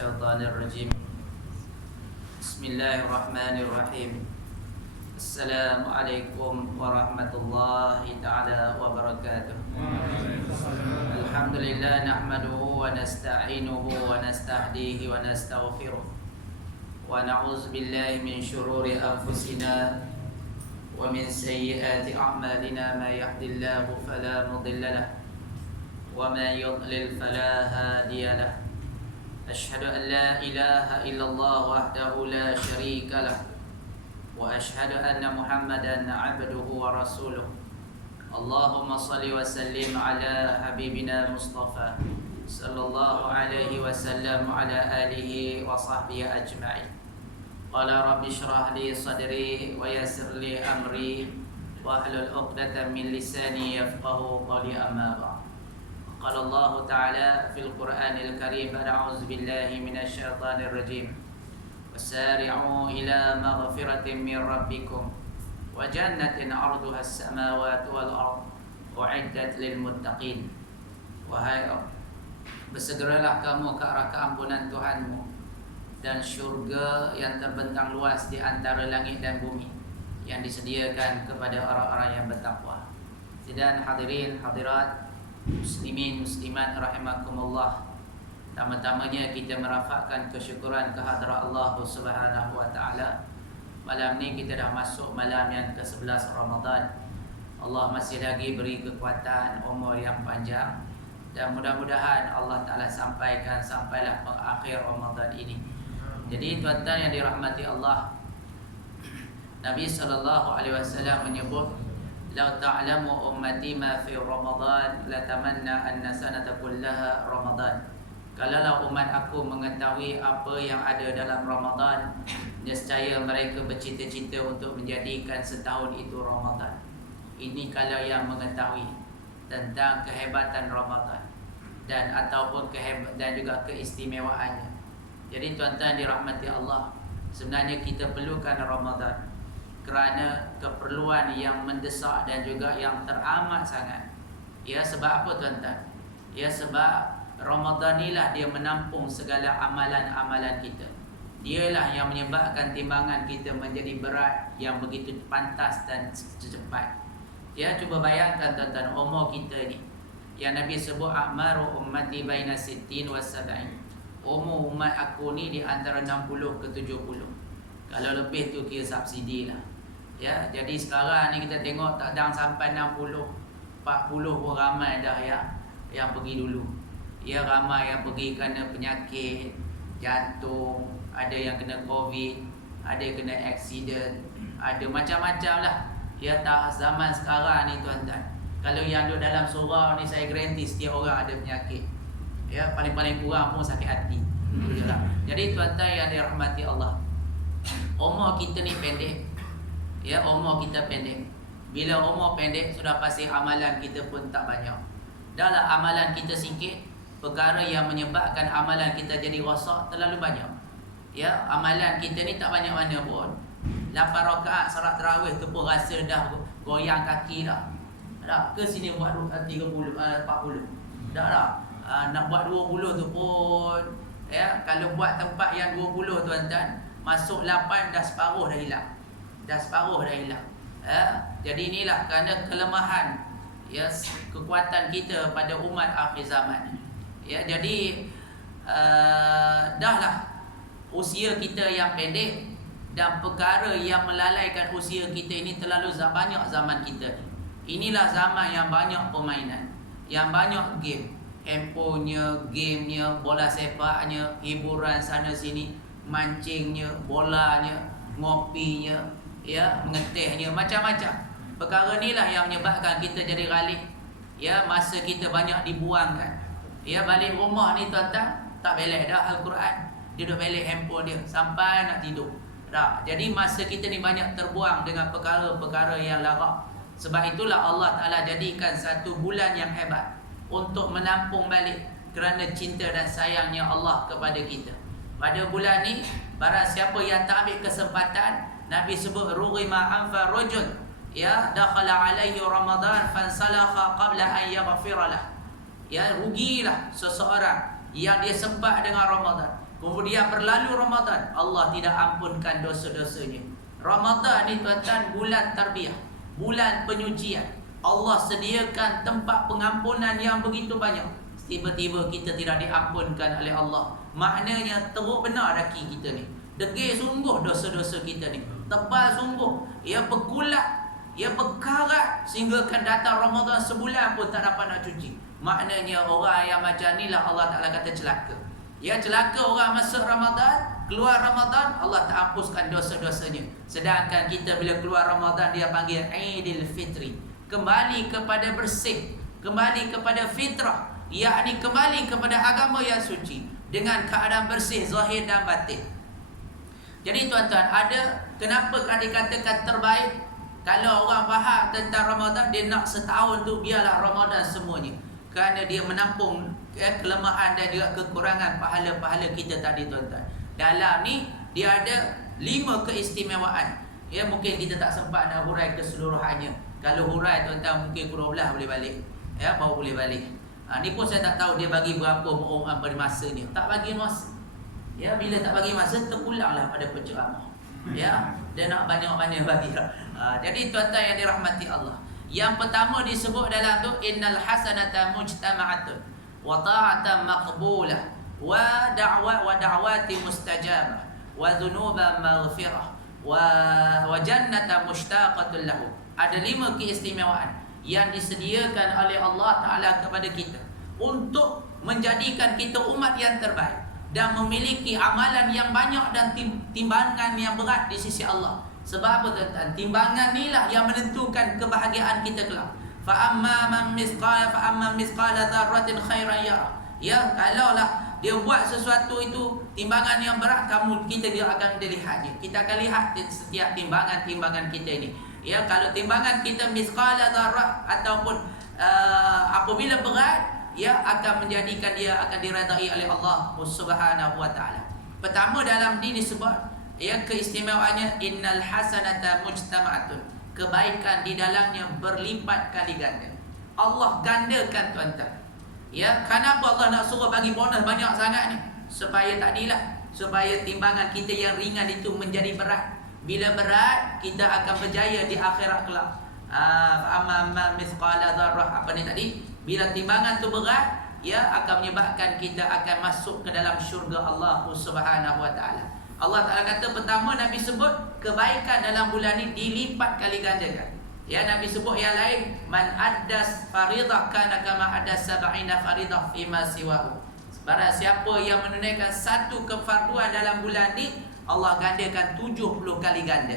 الشيطان الرجيم. بسم الله الرحمن الرحيم. السلام عليكم ورحمة الله تعالى وبركاته. الحمد لله نحمده ونستعينه ونستهديه ونستغفره ونعوذ بالله من شرور أنفسنا ومن سيئات أعمالنا. ما يهد الله فلا مضل له وما يضلل فلا هادي له. أشهد أن لا إله إلا الله وحده لا شريك له وأشهد أن محمدا عبده ورسوله. اللهم صل وسلم على حبيبنا مصطفى صلى الله عليه وسلم وعلى آله وصحبه أجمعين. قال رب اشرح لي صدري ويسر لي أمري واحلل عقدة من لساني يفقه قولي. أما بعد، قال الله تعالى في القرآن الكريم: أعوذ بالله من الشيطان الرجيم. وسارعوا إلى مغفرة من ربكم وجنة عرضها السماوات والأرض أعدت للمتقين. Wahai bersegeralah kamu ke arah keampunan Tuhanmu dan syurga yang terbentang luas di antara langit dan bumi yang disediakan kepada orang-orang yang bertakwa. Dan hadirin hadirat, muslimin muslimat rahimakumullah, pertama-tamanya kita merafakkan kesyukuran kehadrat Allah Subhanahu wa taala. Malam ni kita dah masuk malam yang ke-11 Ramadan. Allah masih lagi beri kekuatan, umur yang panjang, dan mudah-mudahan Allah Taala sampailah pengakhir Ramadan ini. Jadi tuan-tuan yang dirahmati Allah, Nabi SAW menyebut, "Lau ta'lamu ummati ma fi Ramadan latamanna anna sanata kullaha Ramadan." Kalaulah umat aku mengetahui apa yang ada dalam Ramadan, nescaya mereka bercita-cita untuk menjadikan setahun itu Ramadan. Ini kalau yang mengetahui tentang kehebatan Ramadan dan ataupun dan juga keistimewaannya. Jadi tuan-tuan dirahmati Allah, sebenarnya kita perlukan Ramadan kerana keperluan yang mendesak dan juga yang teramat sangat. Ya, sebab apa tuan-tuan? Ya, sebab Ramadan inilah dia menampung segala amalan-amalan kita. Dialah yang menyebabkan timbangan kita menjadi berat yang begitu pantas dan cepat. Ya, cuba bayangkan tuan-tuan, umur kita ni yang Nabi sebut a'maru ummati baina 60 wa 70. Umur umat aku ni di antara 60 ke 70. Kalau lebih tu kira subsidi lah. Ya, jadi sekarang ni kita tengok tak ada sampai 60, 40 pun ramai dah ya yang pergi dulu. Ya, ramai yang pergi kerana penyakit jantung, ada yang kena COVID, ada yang kena accident, ada macam-macam lah. Ya, tak zaman sekarang ni tuan-tuan, kalau yang duduk dalam surau ni saya garanti setiap orang ada penyakit. Ya, paling-paling kurang pun sakit hati. Jadi tuan-tuan yang dirahmati Allah, umur kita ni pendek. Ya, umur kita pendek. Bila umur pendek, sudah pasti amalan kita pun tak banyak. Dalam amalan kita sikit, perkara yang menyebabkan amalan kita jadi rosak terlalu banyak. Ya, amalan kita ni tak banyak mana pun. 8 rakaat solat tarawih tu pun rasa dah goyang kaki dah. Tak ke sini buat 30 40. Tak dah. Nak buat 20 tu pun ya, kalau buat tempat yang 20 tuan-tuan, masuk 8 dah separuh dah hilang. Jadi inilah kerana kelemahan ya kekuatan kita pada umat akhir zaman. Ya, jadi dahlah usia kita yang pendek dan perkara yang melalaikan usia kita ini terlalu banyak zaman kita. Inilah zaman yang banyak permainan, yang banyak game, handphonenya, gamenya, bola sepaknya, hiburan sana sini, mancingnya, bolanya, ngopinya, ya, mengetihnya, macam-macam. Perkara inilah yang menyebabkan kita jadi ralik. Ya, masa kita banyak dibuangkan. Ya, balik rumah ni tuan-tuan tak belik dah Al-Quran, dia duduk belik handphone dia sampai nak tidur. Tak. Jadi masa kita ni banyak terbuang dengan perkara-perkara yang larak. Sebab itulah Allah Ta'ala jadikan satu bulan yang hebat untuk menampung balik kerana cinta dan sayangnya Allah kepada kita. Pada bulan ni, barang siapa yang tak ambil kesempatan, Nabi sebut rughima anfa rajul ya dakhala alaihi Ramadan fansalakha qabla an yaghfira lah. Ya, rugilah seseorang yang dia sempat dengan Ramadan, kemudian berlalu Ramadan, Allah tidak ampunkan dosa-dosanya. Ramadan ni tuan-tuan bulan tarbiyah, bulan penyucian. Allah sediakan tempat pengampunan yang begitu banyak. Tiba-tiba kita tidak diampunkan oleh Allah, maknanya teruk benar daki kita ni, degil sungguh dosa-dosa kita ni, tebal sungguh, ia berkulat, ia berkarat, sehingga akan datang Ramadan sebulan pun tak dapat nak cuci. Maknanya orang yang macam ni lah Allah Ta'ala kata celaka. Ya, celaka orang masuk Ramadan, keluar Ramadan, Allah tak hapuskan dosa-dosanya. Sedangkan kita bila keluar Ramadan, dia panggil Aidil Fitri, kembali kepada bersih, kembali kepada fitrah, yakni kembali kepada agama yang suci, dengan keadaan bersih zahir dan batin. Jadi tuan-tuan, ada kenapa dikatakan terbaik? Kalau orang faham tentang Ramadan, dia nak setahun tu biarlah Ramadan semuanya, kerana dia menampung kelemahan dan juga kekurangan pahala-pahala kita tadi tuan-tuan. Dalam ni dia ada 5 keistimewaan. Ya, mungkin kita tak sempat nak hurai keseluruhannya. Kalau hurai tuan-tuan mungkin pukul 12 boleh balik. Ya, baru boleh balik. Ni pun saya tak tahu dia bagi berapa orang pada masanya. Tak bagi masa. Ya, bila tak bagi masa terpulanglah pada penceramah. Ya, dia nak banyak-banyak bagi. Jadi tuan-tuan yang dirahmati Allah, yang pertama disebut dalam tu innal hasanata mujtama'atun wa ta'atan maqbulah wa da'wati mustajabah wa dhunuba maghfirah wa jannata mushtaqatun lahu. Ada 5 keistimewaan yang disediakan oleh Allah Ta'ala kepada kita untuk menjadikan kita umat yang terbaik dan memiliki amalan yang banyak dan timbangan yang berat di sisi Allah. Sebab apa tuan-tuan? Timbangan inilah yang menentukan kebahagiaan kita kelak. Fa amma man misqala dzarratin khairan yara. Ya, kalaulah dia buat sesuatu itu timbangan yang berat, kita dia akan dilihatnya. Kita akan lihat setiap timbangan kita ini. Ya, kalau timbangan kita misqala dzarrah ataupun apabila berat, ia akan menjadikan dia akan diredai oleh Allah Subhanahu wa taala. Pertama dalam ini disebut yang keistimewaannya innal hasanata mujtama'atun, kebaikan di dalamnya berlipat kali ganda. Allah gandakan tuan-tuan. Ya, kenapa Allah nak suruh bagi bonus banyak sangat ni? Supaya tadilah, supaya timbangan kita yang ringan itu menjadi berat. Bila berat, kita akan berjaya di akhirat kelak. Amma mithqala dzarrah, apa ni tadi? Bila timbangan tu berat, ia akan menyebabkan kita akan masuk ke dalam syurga Allah Subhanahu wa taala. Allah Ta'ala kata pertama Nabi sebut kebaikan dalam bulan ini dilipat kali gandakan. Ya, Nabi sebut yang lain, man addas faridah kana kama addas sab'ina faridah fima siwahu. Barang siapa yang menunaikan satu kefarduan dalam bulan ini, Allah gandakan 70 kali ganda.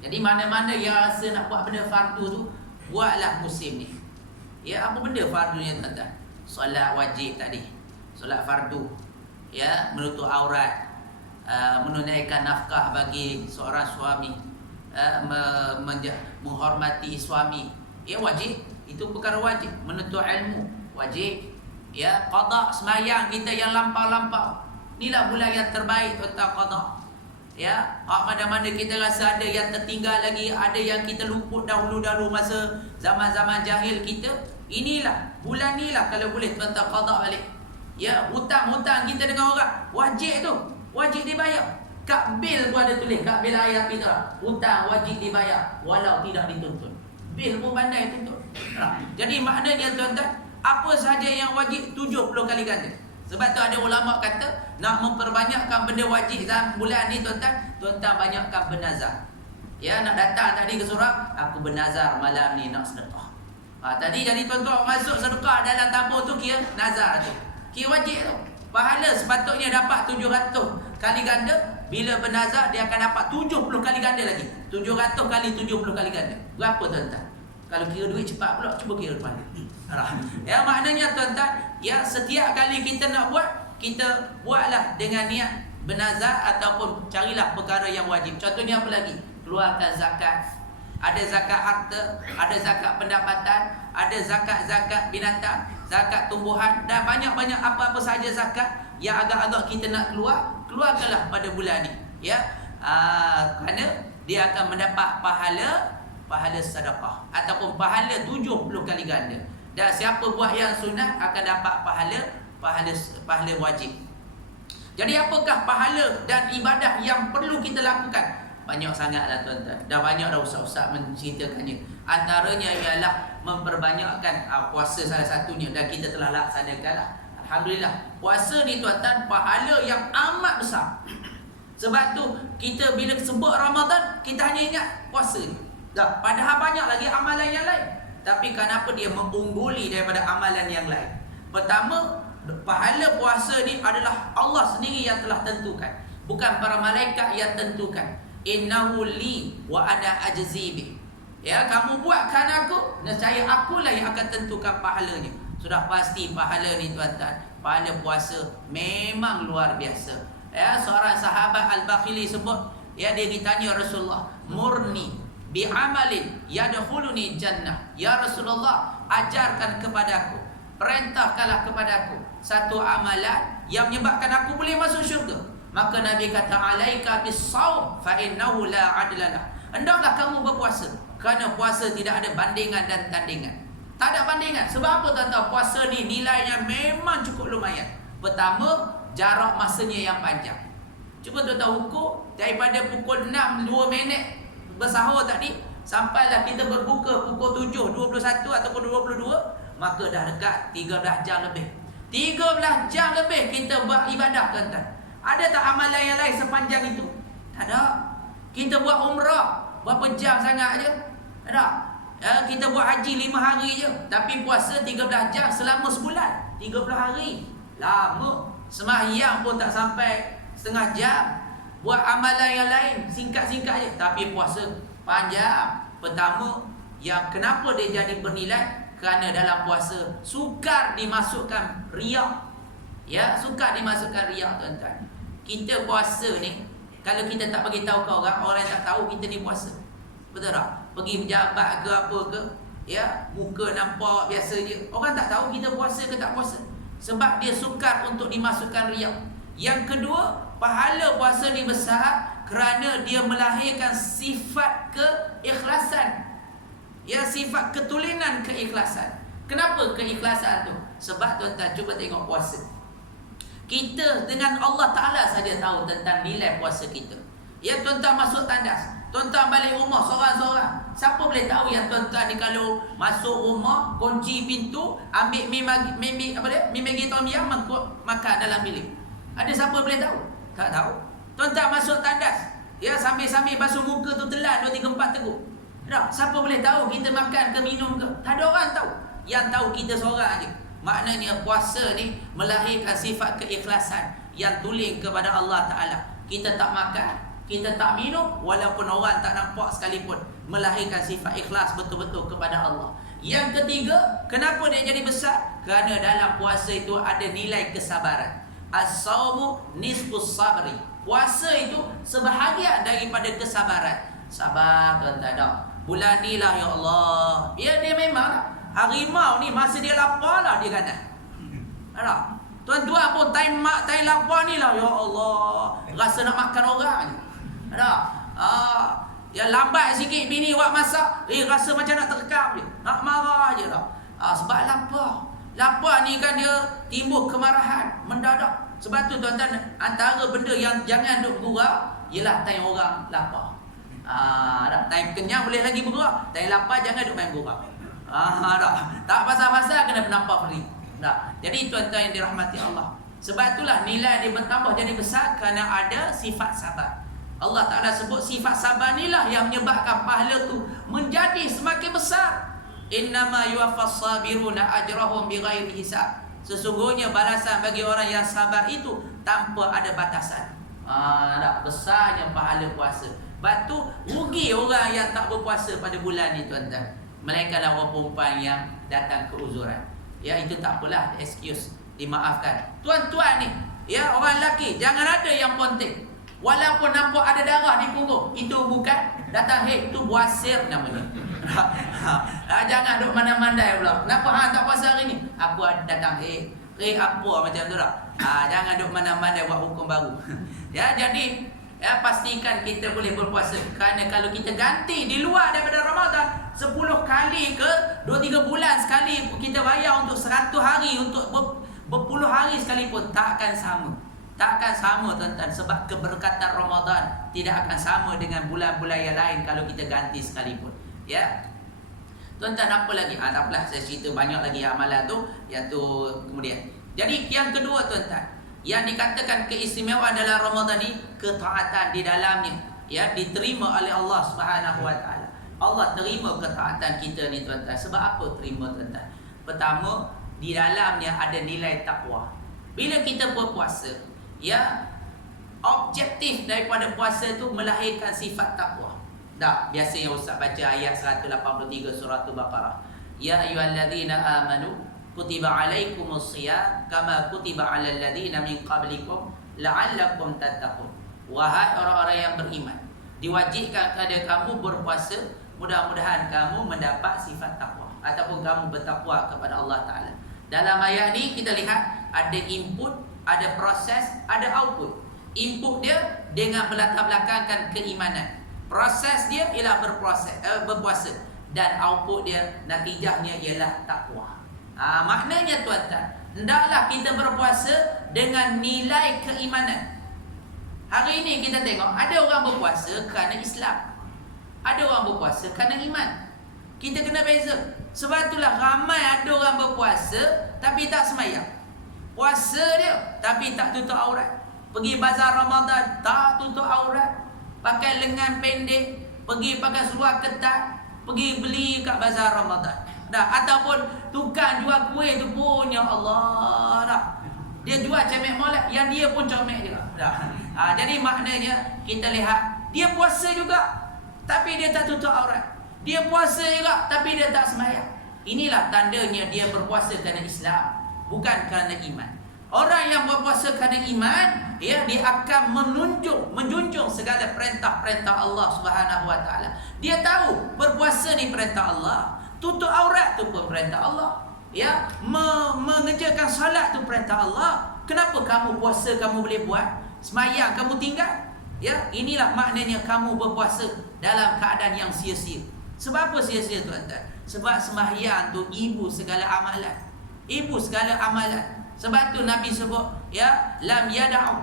Jadi mana-mana yang rasa nak buat benda fardu tu, buatlah musim ni. Ya, apa benda fardunya tuan-tuan? Solat wajib tadi, solat fardu. Ya, menutup aurat, menunaikan nafkah bagi seorang suami, menghormati suami, ya wajib, itu perkara wajib. Menuntut ilmu wajib. Ya, qada sembahyang kita yang lampau-lampau, inilah bulan yang terbaik tentang qada. Ya, mana-mana kita rasa ada yang tertinggal lagi, ada yang kita luput dahulu-dahulu masa zaman-zaman jahil kita, inilah bulan inilah kalau boleh tuan-tuan qada balik. Ya, hutang-hutang kita dengan orang wajib tu, wajib dibayar. Kat bil pun ada tulis, kat bil ayat fitrah, hutang wajib dibayar walau tidak dituntut. Bil pun pandai tuntut. Jadi maknanya tuan-tuan, apa sahaja yang wajib 70 kali ganda. Sebab tu ada ulama kata nak memperbanyakkan benda wajib dalam bulan ni tuan-tuan, tuan-tuan banyakkan bernazar. Ya, nak datang tadi ke surau, aku bernazar malam ni nak sedekah. Tadi jadi tuan-tuan masuk sedekah dalam tabur tu kira nazar tu. Kira wajib tu. Pahala sepatutnya dapat 700 kali ganda. Bila bernazar dia akan dapat 70 kali ganda lagi. 700 kali 70 kali ganda. Berapa tuan-tuan? Kalau kira duit cepat pula, cuba kira depan. Ya, maknanya tuan-tuan, ya setiap kali kita nak buat, kita buatlah dengan niat bernazar ataupun carilah perkara yang wajib. Contohnya apa lagi? Keluarkan zakat. Ada zakat harta, ada zakat pendapatan, ada zakat-zakat binatang, zakat tumbuhan, dan banyak-banyak apa-apa sahaja zakat yang agak-agak kita nak keluarkanlah pada bulan ni. Ya, kerana dia akan mendapat pahala sedekah ataupun pahala 70 kali ganda. Dan siapa buat yang sunat akan dapat pahala pahala wajib. Jadi apakah pahala dan ibadah yang perlu kita lakukan? Banyak sangatlah tuan-tuan. Dah banyak dah ustaz-ustaz menceritakannya. Antaranya ialah memperbanyakkan puasa salah satunya, dan kita telah laksanakanlah. Alhamdulillah. Puasa ni tuan-tuan pahala yang amat besar. Sebab tu kita bila sebut Ramadan, kita hanya ingat puasa ni. Padahal banyak lagi amalan yang lain. Tapi kenapa dia mengungguli daripada amalan yang lain? Pertama, pahala puasa ni adalah Allah sendiri yang telah tentukan, bukan para malaikat yang tentukan. Innahu li wa ana ajzi bih. Ya, kamu buatkan aku, nescaya akulah yang akan tentukan pahalanya. Sudah pasti pahala ni tuan-tuan, pahala puasa memang luar biasa. Ya, seorang sahabat Al-Bakhili sebut, ya, dia ditanya Rasulullah, murni bi'amalin yadkhuluni jannah. Ya Rasulullah, ajarkan kepadaku, perintahkanlah kepadaku satu amalan yang menyebabkan aku boleh masuk syurga. Maka Nabi kata, alaika bis-shaum fa innahu la adlalah. Hendaklah kamu berpuasa, kerana puasa tidak ada bandingan dan tandingan. Tak ada bandingan. Sebab apa tuan-tuan? Puasa ni nilainya memang cukup lumayan. Pertama, jarak masanya yang panjang. Cuba tuan-tuan ukur daripada pukul 6 2 minit bersahur tadi, sampailah kita berbuka pukul 7:21 ataupun 22, maka dah dekat 13 jam lebih. 13 jam lebih kita buat ibadah tuan-tuan. Ada tak amalan yang lain sepanjang itu? Tak ada. Kita buat umrah berapa jam sangat je? Tak ada. Ya, kita buat haji 5 hari je, tapi puasa 13 jam selama sebulan. 13 hari. Lama. Sembahyang pun tak sampai setengah jam. Buat amalan yang lain singkat-singkat je, tapi puasa panjang. Pertama, yang kenapa dia jadi bernilai? Kerana dalam puasa sukar dimasukkan riak. Ya, sukar dimasukkan riak tuan-tuan. Kita puasa ni, kalau kita tak bagi tahu ke orang tak tahu kita ni puasa. Betul tak? Pergi pejabat ke apa ke, ya, muka nampak biasa je, orang tak tahu kita puasa ke tak puasa. Sebab dia sukar untuk dimasukkan riak. Yang kedua, pahala puasa ni besar kerana dia melahirkan sifat keikhlasan. Ya, sifat ketulinan keikhlasan. Kenapa keikhlasan tu? Sebab tuan-tuan cuba tengok puasa. Kita dengan Allah Ta'ala saja tahu tentang nilai puasa kita. Ya, tuan-tuan masuk tandas, tuan-tuan balik rumah seorang-seorang. Siapa boleh tahu yang tuan-tuan ni kalau masuk rumah, kunci pintu, ambil mi Maggi tom yam, makan dalam bilik? Ada siapa boleh tahu? Tak tahu. Tuan-tuan masuk tandas, ya, sambil-sambil basuh muka tu telan 2, 3, 4 teguk. Tak, siapa boleh tahu kita makan ke minum ke? Tak ada orang tahu. Yang tahu kita seorang je. Maknanya puasa ni melahirkan sifat keikhlasan yang tuling kepada Allah Ta'ala. Kita tak makan, kita tak minum, walaupun orang tak nampak sekalipun, melahirkan sifat ikhlas betul-betul kepada Allah. Yang ketiga, kenapa dia jadi besar? Kerana dalam puasa itu ada nilai kesabaran. As-sawmu nisfus sabri. Puasa itu sebahagian daripada kesabaran. Sabar tuan-tuan dah. Bulan ni lah, ya Allah, dia memang harimau ni masa dia lapar lah dia kata. Ada. Tuan-tuan pun time lapar ni lah, ya Allah, rasa nak makan orang je. Ada. Ya, lambat sikit bini buat masak, rasa macam nak terkam je, nak marah je lah. Sebab lapar. Lapar ni kan dia timbul kemarahan mendadak. Sebab tu tuan-tuan, antara benda yang jangan duk bergurau ialah time orang lapar. Time kenyang boleh lagi bergurau, time lapar jangan duk main gurau. Tak pasal-pasal kena penampar free. Jadi tuan-tuan yang dirahmati Allah, sebab itulah nilai dia bertambah jadi besar kerana ada sifat sabar. Allah Ta'ala sebut sifat sabar inilah yang menyebabkan pahala tu menjadi semakin besar. Innama yuwaffas sabiruna ajrahum bighairi hisab. Sesungguhnya balasan bagi orang yang sabar itu tanpa ada batasan. Besarnya pahala puasa. Sebab tu rugi orang yang tak berpuasa pada bulan ni tuan-tuan. Melainkanlah orang perempuan yang datang keuzuran. Ya, itu tak apalah, excuse, dimaafkan. Tuan-tuan ni, ya, orang lelaki jangan ada yang ponting. Walaupun nampak ada darah di punggung, itu bukan datang, itu buasir namanya. Jangan duk mandai-mandai pula. Kenapa tak puasa hari ni? Aku datang, apa macam tu tak? Jangan duk mandai-mandai buat hukum baru. Ya, jadi ya, pastikan kita boleh berpuasa. Kerana kalau kita ganti di luar daripada Ramadan, 10 kali ke 2-3 bulan sekali kita bayar untuk 100 hari untuk berpuluh hari sekalipun tak akan sama. Tak akan sama tuan-tuan, sebab keberkatan Ramadan tidak akan sama dengan bulan-bulan yang lain kalau kita ganti sekalipun. Ya. Tuan-tuan, apa lagi? Tak apalah, saya cerita banyak lagi amalan tu, yang tu kemudian. Jadi yang kedua tuan-tuan, yang dikatakan keistimewaan dalam Ramadan ni, ketaatan di dalamnya, ya, diterima oleh Allah Subhanahu Wa Taala. Allah terima ketaatan kita ni tuan-tuan. Sebab apa terima tuan-tuan? Pertama, di dalamnya ada nilai takwa. Bila kita berpuasa, ya, objektif daripada puasa tu melahirkan sifat takwa. Dah, biasanya Ustaz baca ayat 183 surah Al-Baqarah. Ya ayyuhalladzina amanu kutiba alaikumusiyam kama kutiba alal ladzina min qablikum la'allakum tattaqun. Wahai orang-orang yang beriman, diwajibkan kepada kamu berpuasa, mudah-mudahan kamu mendapat sifat takwa ataupun kamu bertakwa kepada Allah Taala. Dalam ayat ni kita lihat ada input, ada proses, ada output. Input dia dengan melatar belakangkan keimanan. Proses dia ialah berpuasa, dan output dia, natijahnya ialah takwa. Maknanya tuan-tuan, hendaklah kita berpuasa dengan nilai keimanan. Hari ini kita tengok ada orang berpuasa kerana Islam, ada orang berpuasa kerana iman. Kita kena beza. Sebab itulah ramai ada orang berpuasa tapi tak semayang. Puasa dia tapi tak tutup aurat. Pergi bazar Ramadan tak tutup aurat, pakai lengan pendek, pergi pakai seluar ketat, pergi beli kat bazar Ramadan. Dah, ataupun tukang jual kuih tu pun, ya Allah dah, dia jual cemek molek, yang dia pun comel juga. Dah. Jadi maknanya kita lihat dia puasa juga tapi dia tak tutup aurat. Dia puasa juga tapi dia tak sembahyang. Inilah tandanya dia berpuasa kerana Islam, bukan kerana iman. Orang yang berpuasa kerana iman, ya, dia akan menjunjung segala perintah-perintah Allah Subhanahu Wa Taala. Dia tahu berpuasa ni perintah Allah, tutup aurat tu pun perintah Allah, ya, mengerjakan salat tu perintah Allah. Kenapa kamu puasa kamu boleh buat, sembahyang kamu tinggal? Ya, inilah maknanya kamu berpuasa dalam keadaan yang sia-sia. Sebab apa sia-sia tuan-tuan? Sebab sembahyang tu ibu segala amalan. Ibu segala amalan. Sebab tu Nabi sebut, ya, lam yada'u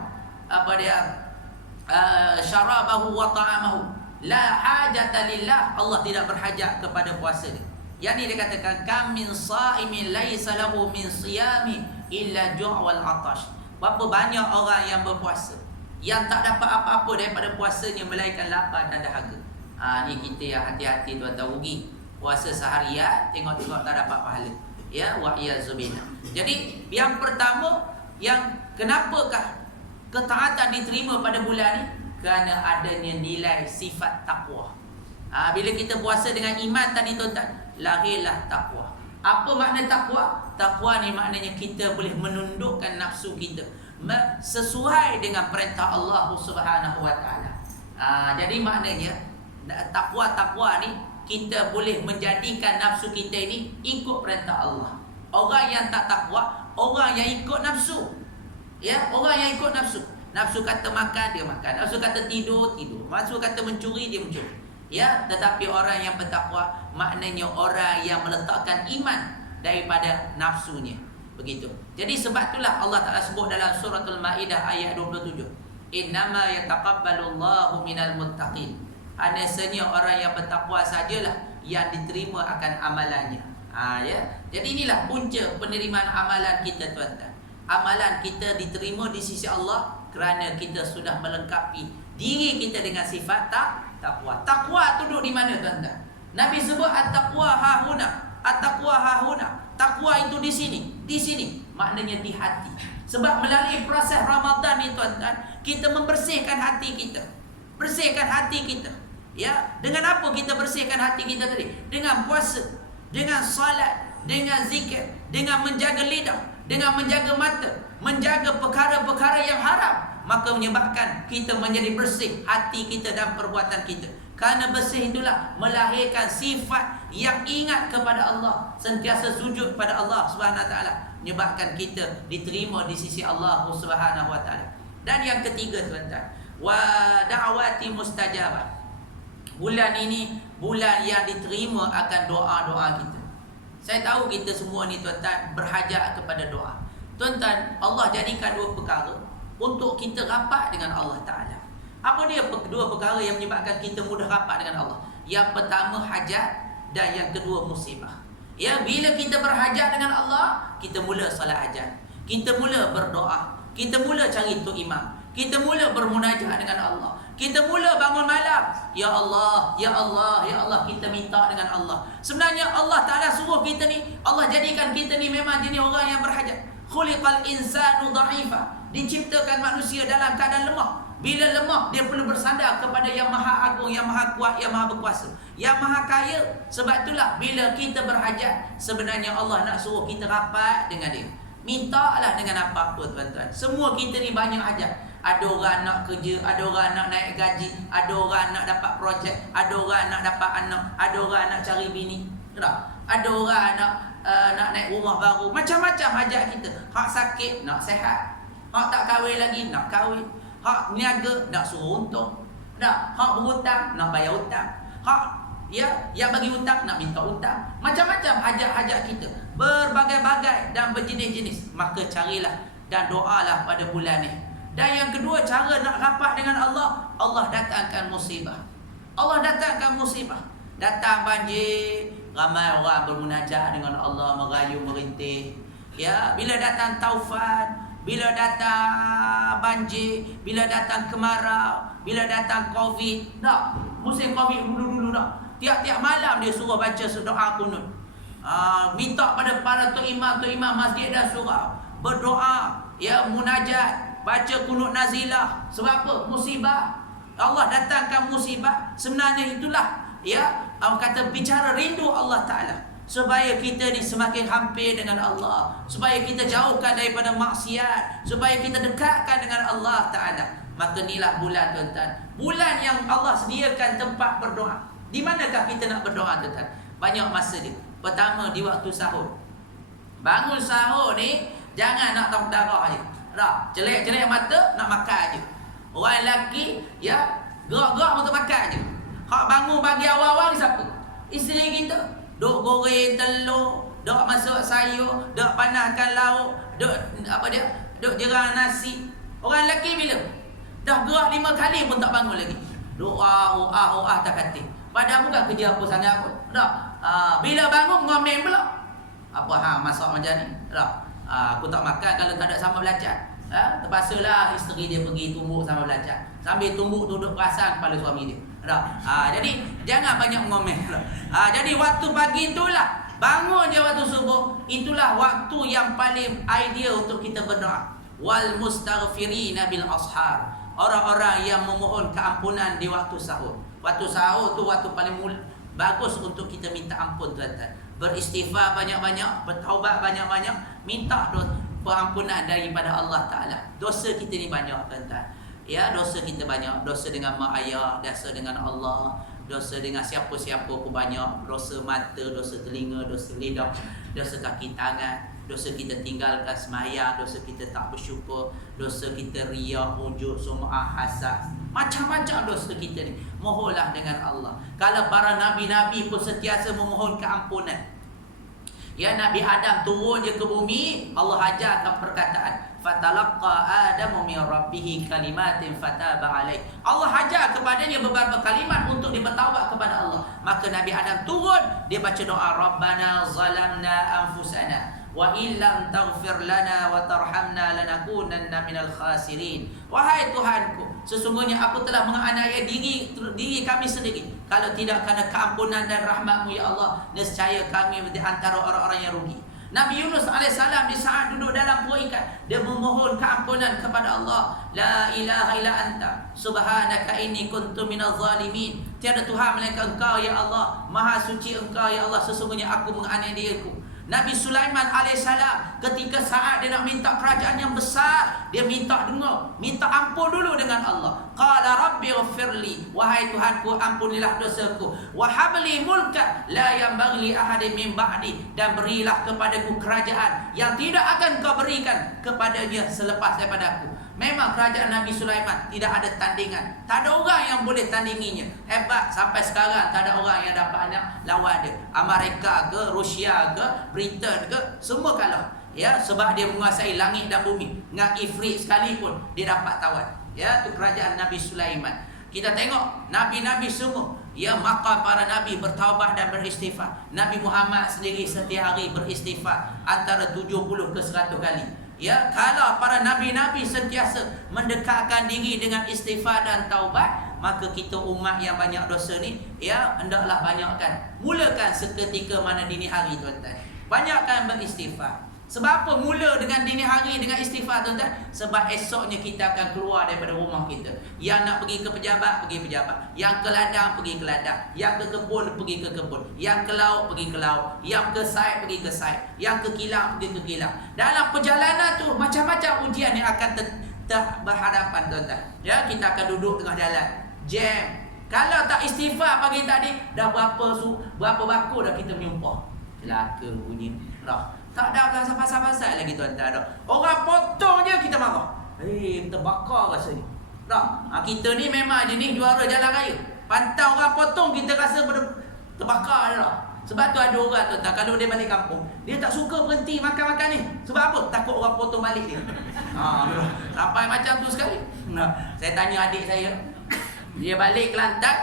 apa dia, syarabahu wa ta'amahu la hajata lillah. Allah tidak berhajat kepada puasa dia. Yang ni dia katakan kam min sa'imin laisa lahu min siyami illa ju' wal 'atash. Berapa banyak orang yang berpuasa yang tak dapat apa-apa daripada puasanya melainkan lapar dan dahaga. Ni kita yang hati-hati tuan-tuan, rugi. Puasa seharian tengok-tengok tak dapat pahala. Ya, wa iyazubina. Jadi yang pertama, yang kenapakah ketaatan diterima pada bulan ni? Kerana adanya nilai sifat takwa. Bila kita puasa dengan iman tadi tuan-tuan, lahirlah takwa. Apa makna takwa? Takwa ni maknanya kita boleh menundukkan nafsu kita sesuai dengan perintah Allah Subhanahu Wa Taala. Jadi maknanya takwa ni kita boleh menjadikan nafsu kita ini ikut perintah Allah. Orang yang tak takwa, orang yang ikut nafsu. Ya, orang yang ikut nafsu. Nafsu kata makan, dia makan. Nafsu kata tidur, tidur. Nafsu kata mencuri, dia mencuri. Ya, tetapi orang yang bertakwa maknanya orang yang meletakkan iman daripada nafsunya. Begitu. Jadi sebab itulah Allah Taala sebut dalam surah Al-Maidah ayat 27. Innama yataqabbalullahu minal muttaqin. Hanya orang yang bertakwa sajalah yang diterima akan amalannya. Ya. Jadi inilah punca penerimaan amalan kita tuan-tuan. Amalan kita diterima di sisi Allah kerana kita sudah melengkapi diri kita dengan sifat takwa. Takwa tu duduk di mana tuan-tuan? Nabi sebut at-taqwa hahuna, at-taqwa hahuna. Takwa itu di sini, di sini. Maknanya di hati. Sebab melalui proses Ramadan ni tuan-tuan, kita membersihkan hati kita. Bersihkan hati kita. Ya, dengan apa kita bersihkan hati kita tadi? Dengan puasa, dengan salat, dengan zikir, dengan menjaga lidah, dengan menjaga mata, menjaga perkara-perkara yang haram, maka menyebabkan kita menjadi bersih hati kita dan perbuatan kita. Kerana bersih itulah melahirkan sifat yang ingat kepada Allah, sentiasa sujud pada Allah Subhanahu Wa Taala, menyebabkan kita diterima di sisi Allah Subhanahu Wa Taala. Dan yang ketiga tuan-tuan, wa da'wati mustajabah. Bulan ini bulan yang diterima akan doa-doa kita. Saya tahu kita semua ni tuan-tuan berhajat kepada doa. Tuan-tuan, Allah jadikan dua perkara untuk kita rapat dengan Allah Ta'ala. Apa dia dua perkara yang menyebabkan kita mudah rapat dengan Allah? Yang pertama hajat, dan yang kedua musibah. Ya, bila kita berhajat dengan Allah, kita mula solat hajat, kita mula berdoa, kita mula cari tok imam, kita mula bermunajat dengan Allah, kita mula bangun malam, ya Allah, ya Allah, ya Allah, kita minta dengan Allah. Sebenarnya Allah Ta'ala suruh kita ni, Allah jadikan kita ni memang jenis orang yang berhajat. Khuliqal insanu dha'ifa, diciptakan manusia dalam keadaan lemah. Bila lemah, dia perlu bersandar kepada yang maha agung, yang maha kuat, yang maha berkuasa, yang maha kaya. Sebab itulah bila kita berhajat, sebenarnya Allah nak suruh kita rapat dengan dia. Mintalah dengan apa-apa, tuan-tuan. Semua kita ni banyak hajat. Ada orang nak kerja, ada orang nak naik gaji, ada orang nak dapat projek, ada orang nak dapat anak, ada orang nak cari bini, ada orang nak naik rumah baru. Macam-macam hajat kita. Hak sakit nak sihat, hak tak kahwin lagi nak kahwin, hak niaga nak suruh untung, hak berhutang nak bayar hutang, hak yang bagi hutang nak minta hutang. Macam-macam hajat-hajat kita, berbagai-bagai dan berjenis-jenis. Maka carilah dan doalah pada bulan ni. Dan yang kedua, cara nak rapat dengan Allah, Allah datangkan musibah. Allah datangkan musibah. Datang banjir, ramai orang bermunajat dengan Allah, merayu merintih. Ya, bila datang taufan, bila datang banjir, bila datang kemarau, bila datang Covid, tak, musim Covid dulu-dulu tak. Tiap-tiap malam dia suruh baca doa kunut. Minta pada para tok imam masjid dan surau berdoa, ya, munajat, baca kunut nazilah. Sebab apa? Musibah. Allah datangkan musibah. Sebenarnya itulah, ya, kata bicara rindu Allah Ta'ala, supaya kita ni semakin hampir dengan Allah, supaya kita jauhkan daripada maksiat, supaya kita dekatkan dengan Allah Ta'ala. Maka inilah bulan, tuan-tuan, bulan yang Allah sediakan tempat berdoa. Di manakah kita nak berdoa, tuan-tuan? Banyak masa dia. Pertama, di waktu sahur. Bangun sahur ni jangan nak tahu darah je, celek-celek mata nak makan je. Orang lelaki, ya, gerak-gerak untuk makan je. Hak bangun pagi awal-awal siapa? Isteri kita. Duk goreng telur, duk masuk sayur, duk panaskan lauk, duk jerang nasi. Orang lelaki bila dah gerak 5 kali pun tak bangun lagi. Doa tak kata. Padahal bukan kerja apa sangat pun. Bila bangun ngomel pula. Apa masak macam ni? Aku tak makan kalau tak ada sambal belacan. Terpaksalah isteri dia pergi tumbuk sambal belacan. Sambil tumbuk duduk perasan kepala suami dia. Jadi jangan banyak ngomel. Jadi waktu pagi itulah, bangun je waktu subuh, itulah waktu yang paling ideal untuk kita berdoa. Wal mustaghfirina bil ashar, orang-orang yang memohon keampunan di waktu sahur. Waktu sahur tu waktu paling bagus untuk kita minta ampun, tuan-tuan. Beristighfar banyak-banyak, bertaubat banyak-banyak, minta pengampunan daripada Allah Ta'ala. Dosa kita ni banyak, tuan-tuan. Ya, dosa kita banyak. Dosa dengan mak ayah, dosa dengan Allah, dosa dengan siapa-siapa pun banyak. Dosa mata, dosa telinga, dosa lidah, dosa kaki tangan, dosa kita tinggalkan sembahyang, dosa kita tak bersyukur, dosa kita riya, ujub, sum'ah, hasad. Macam-macam dosa kita ni. Mohonlah dengan Allah. Kalau para nabi-nabi pun sentiasa memohon keampunan. Ya, Nabi Adam turun je ke bumi, Allah ajarkan perkataan, fatalaqqa Adamu min rabbih kalimatin fataba alaih. Allah ajar kepadanya beberapa kalimat untuk dia bertaubat kepada Allah. Maka Nabi Adam turun, dia baca doa, Rabbana zalamna anfusana wa illam taghfir lana wa tarhamna lanakunanna minal khasirin. Wahai Tuhanku, sesungguhnya aku telah menganiaya diri kami sendiri. Kalau tidak kerana keampunan dan rahmat-Mu ya Allah, nescaya kami di antara orang-orang yang rugi. Nabi Yunus AS di saat duduk dalam perut ikan, dia memohon keampunan kepada Allah. La ilaha illa anta subhanaka inni kuntu minaz zalimin. Tiada Tuhan melainkan Engkau ya Allah, maha suci Engkau ya Allah, sesungguhnya aku menganiaya diriku. Nabi Sulaiman AS ketika saat dia nak minta kerajaan yang besar, dia minta ampun dulu dengan Allah. Qala rabbi ghfirli, wahai Tuhanku, ampunilah dosaku. Wa habli mulka la yanbaghi li ahadin min ba'di, dan berilah kepadaku kerajaan yang tidak akan kau berikan kepadanya selepas daripada aku. Memang kerajaan Nabi Sulaiman tidak ada tandingan. Tak ada orang yang boleh tandinginya. Hebat, sampai sekarang tak ada orang yang dapat anak lawan dia. Amerika ke, Rusia ke, Britain ke, semua kalah. Ya, sebab dia menguasai langit dan bumi. Dengan ifrit sekalipun dia dapat tawan. Ya, itu kerajaan Nabi Sulaiman. Kita tengok nabi-nabi semua, ya, maqam para nabi bertaubat dan beristighfar. Nabi Muhammad sendiri setiap hari beristighfar antara 70 ke 100 kali. Ya, kalau para nabi-nabi sentiasa mendekatkan diri dengan istighfar dan taubat, maka kita umat yang banyak dosa ni, ya, hendaklah banyakkan. Mulakan seketika mana dini hari, tuan-tuan. Banyakkan beristighfar. Sebab apa mula dengan dini hari dengan istighfar, tuan-tuan? Sebab esoknya kita akan keluar daripada rumah kita. Yang nak pergi ke pejabat, pergi pejabat. Yang ke ladang, pergi ke ladang. Yang ke kebun, pergi ke kebun. Yang ke laut, pergi ke laut. Yang ke site, pergi ke site. Yang ke kilang, pergi ke kilang. Dalam perjalanan tu macam-macam ujian yang akan berhadapan, tuan-tuan. Ya, kita akan duduk tengah jalan, jam. Kalau tak istighfar pagi tadi, dah berapa baku dah kita menyumpah. Celaka bunyi. Dah. Tak ada pasal-pasal lagi, tuan-tuan. Orang potong je kita marah. Terbakar rasanya. Kita ni memang jenis juara jalan raya. Pantau orang potong kita rasa terbakar je lah. Sebab tu ada orang, tuan-tuan, kalau dia balik kampung, dia tak suka berhenti makan-makan ni. Sebab apa? Takut orang potong balik dia. Sampai macam tu sekali. Saya tanya adik saya, dia balik Kelantan,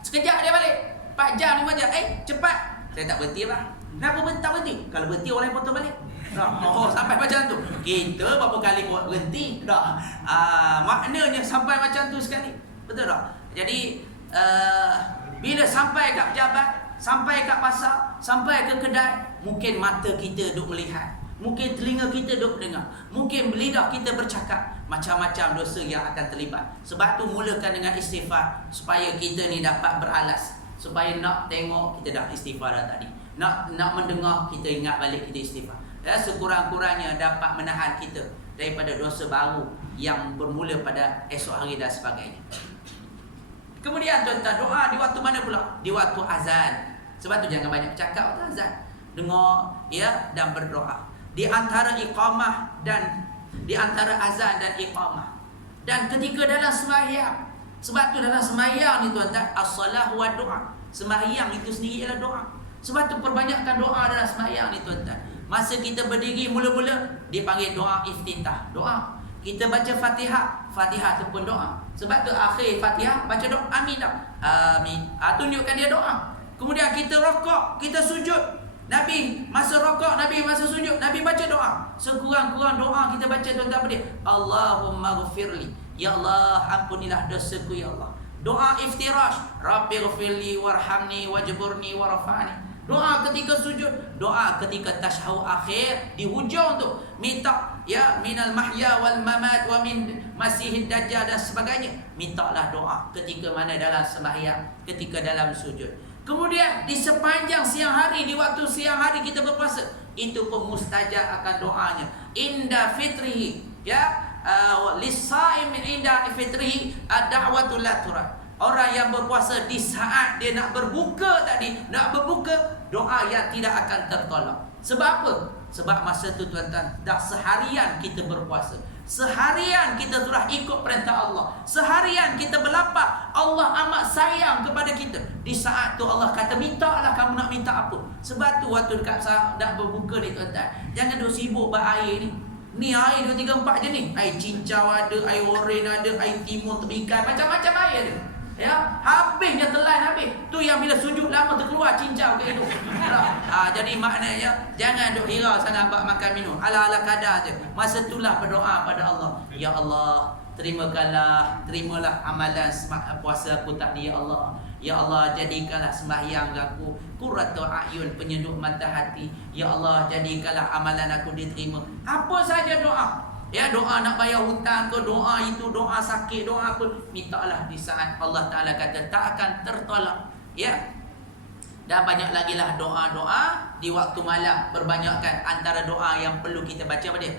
sekejap dia balik, 4 jam 5 jam. Cepat. Saya tak berhenti lah. Kenapa tak berhenti? Kalau berhenti orang yang potong balik. Sampai macam tu. Kita berapa kali buat berhenti? Maknanya sampai macam tu sekali. Betul tak? Jadi bila sampai kat pejabat, sampai kat pasar, sampai ke kedai, mungkin mata kita duk melihat, mungkin telinga kita duk dengar, mungkin lidah kita bercakap, macam-macam dosa yang akan terlibat. Sebab tu mulakan dengan istighfar, supaya kita ni dapat beralas. Supaya nak tengok, kita dah istighfar dah tadi. Nak mendengar, kita ingat balik, kita istighfar. Ya, sekurang-kurangnya dapat menahan kita daripada dosa baru yang bermula pada esok hari dan sebagainya. Kemudian, tuan-tuan, doa di waktu mana pula? Di waktu azan. Sebab tu jangan banyak cakap waktu azan. Dengar, ya, dan berdoa. Di antara iqamah dan di antara azan dan iqamah. Dan ketika dalam sembahyang. Sebab tu dalam sembahyang ni, tuan-tuan, as-salah wa doa. Sembahyang itu sendiri ialah doa. Sebab tu perbanyakkan doa dalam sembahyang ni, tuan-tuan. Masa kita berdiri mula-mula, dipanggil doa iftitah, doa. Kita baca Fatihah, Fatihah tu pun doa. Sebab tu akhir Fatihah baca doa amin tak? Amin. Tunjukkan dia doa. Kemudian kita rokok, kita sujud. Nabi masa rokok, Nabi masa sujud, Nabi baca doa. Sekurang-kurang doa kita baca, tuan-tuan, apa dia? Allahumma ghafirli. Ya Allah, ampunilah dosaku, ya Allah. Doa iftirash, Rabbi ghafirli warhamni wajburni warfa'ni. Doa ketika sujud, doa ketika tasyahud akhir di hujung tu, minta, ya, minal mahya wal mamat wa min masihid dajjal dan sebagainya. Mintalah doa ketika mana dalam sembahyang, ketika dalam sujud. Kemudian di sepanjang siang hari, di waktu siang hari kita berpuasa, itu pun mustajab akan doanya. Inda fitrihi, ya, lis-saimin inda fitrihi ad-da'watu la turad. Orang yang berpuasa di saat dia nak berbuka tadi, nak berbuka, doa yang tidak akan tertolak. Sebab apa? Sebab masa tu, tuan-tuan, dah seharian kita berpuasa. Seharian kita telah ikut perintah Allah. Seharian kita berlapar. Allah amat sayang kepada kita. Di saat tu Allah kata, mintalah kamu nak minta apa. Sebab tu waktu dekat nak berbuka ni, tuan-tuan, jangan duk sibuk berair ni. Ni air 2, 3, 4 jenis. Air cincau ada, air oren ada, air timun terikan, macam-macam air ada. Ya, habisnya telan habis. Tu yang bila sujud lama terkeluar cincau ke hidung. Jadi maknanya jangan duk hirau sangat bab makan minum. Ala-ala kadar je. Masa itulah berdoa pada Allah. Ya Allah, terimalah amalan puasa aku tadi, ya Allah. Ya Allah, jadikanlah sembahyang aku qurratul ayun, penyejuk mata hati. Ya Allah, jadikanlah amalan aku diterima. Apa saja doa. Ya, doa nak bayar hutang ke, doa itu, doa sakit, doa apa, mintalah di saat Allah Ta'ala kata tak akan tertolak. Ya. Dan banyak lagi lah doa-doa di waktu malam. Berbanyakkan antara doa yang perlu kita baca apa dia?